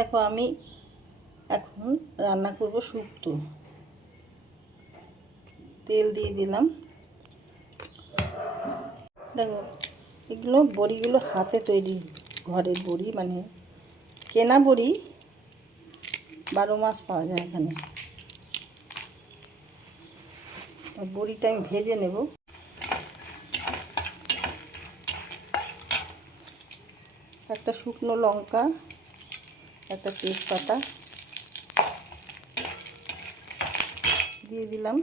দেখো আমি এখন রান্না করব শুক্তো। তেল দিয়ে দিলাম। দেখো এগুলো বড়িগুলো হাতে তৈরি, ঘরের বড়ি, মানে কেনা বড়ি 12 মাস পাওয়া যায় এখানে। বড়িটা আমি ভেজে নেব। একটা শুকনো লঙ্কা, একটা তেজপাতা দিয়ে দিলাম।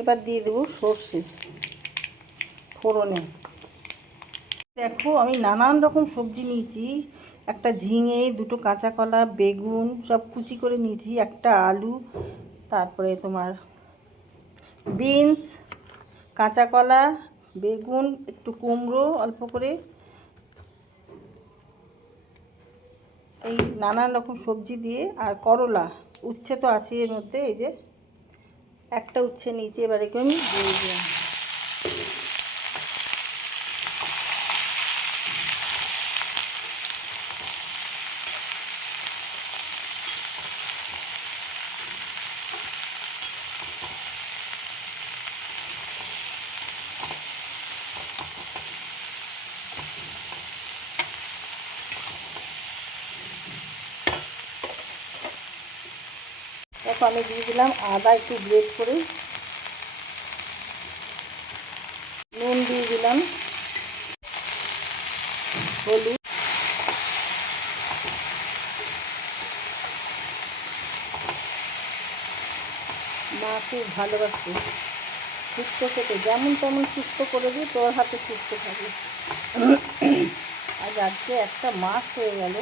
এবার দিয়ে দেবো সর্ষে ফোড়নে। দেখো আমি নানান রকম সবজি নিয়েছি, একটা ঝিঙে, দুটো কাঁচা কলা, বেগুন সব কুচি করে নিয়েছি, একটা আলু, তারপরে তোমার বিনস, কাঁচা কলা, বেগুন, একটু কুমড়ো অল্প করে, এই নানান রকম সবজি দিয়ে, আর করলা, উচ্ছে তো আছে এর মধ্যে, এই যে একটা উচ্ছে নিচে। এবার এগুলো আমি দিয়ে দিলাম। দেখো আমি দিয়ে দিলাম আদা একটু গ্রেট করে, নুন দিয়ে দিলাম, হলুদ, মা খুব ভালোবাসে শুক্তো খেতে, যেমন তেমন শুক্তো করে দিই, তোর হাতে শুক্তো খাবে। আজ আজকে একটা মাস হয়ে গেল,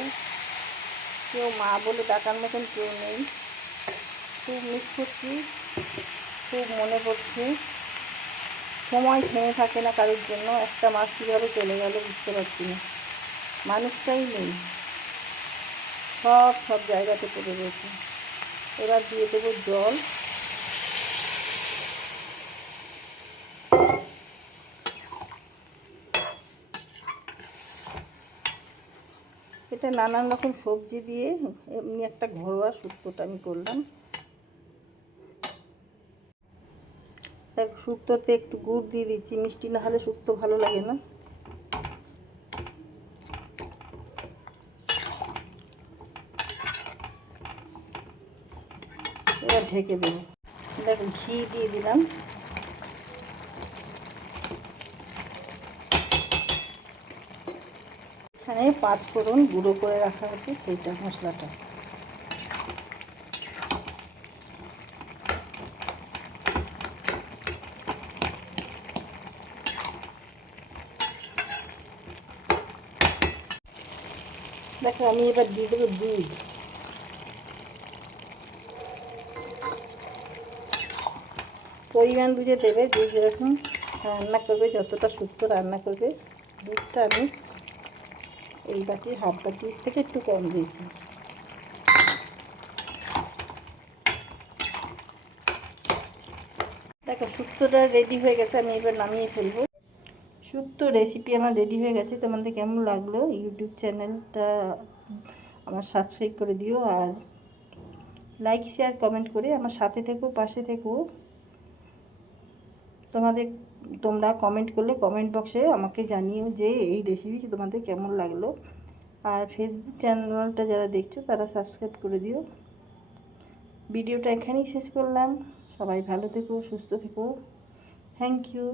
কেউ মা বলে ডাকার মতন কেউ নেই। খুব মিস করছি, খুব মনে পড়ছে। সময় থেমে থাকে না কারোর জন্য, একটা মাস কীভাবে চলে গেল বুঝতে পারছি না। মানুষটাই নেই, সব জায়গাতে পড়ে রয়েছে। এবার দিয়ে দেবো জল। এটা নানান রকম সবজি দিয়ে এমনি একটা ঘরোয়া শুক্তোটা আমি করলাম। দেখ শুক্তোতে একটু গুড় দিয়ে দিচ্ছি, মিষ্টি না হলে শুক্তো ভালো লাগে না। এবার ঢেকে দেব। দেখো ঘি দিয়ে দিলাম। এখানে 5 ফোড়ন গুঁড়ো করে রাখা আছে, সেইটা মশলাটা। দেখো আমি এবার দিয়ে দেবো দুধ। পরিমাণ বুঝে দেবে, যে যেরকম রান্না করবে, যতটা শুক্তো রান্না করবে। দুধটা আমি এই বাটির হাফ বাটির থেকে একটু কম দিয়েছি। দেখো শুক্তোটা রেডি হয়ে গেছে, আমি এবার নামিয়ে ফেলবো। শুক্তো রেসিপি আমার রেডি হয়ে গেছে। তোমাদের কেমন লাগলো? ইউটিউব চ্যানেলটা আমার সাবস্ক্রাইব করে দিও, আর লাইক শেয়ার কমেন্ট করে আমার সাথে থেকো, পাশে থেকো। তোমরা কমেন্ট করলে কমেন্ট বক্সে আমাকে জানিও যে এই রেসিপি তোমাদের কেমন লাগলো। আর ফেসবুক চ্যানেলটা যারা দেখছো তারা সাবস্ক্রাইব করে দিও। ভিডিওটা এখানেই শেষ করলাম। সবাই ভালো থেকো, সুস্থ থেকো। Thank you.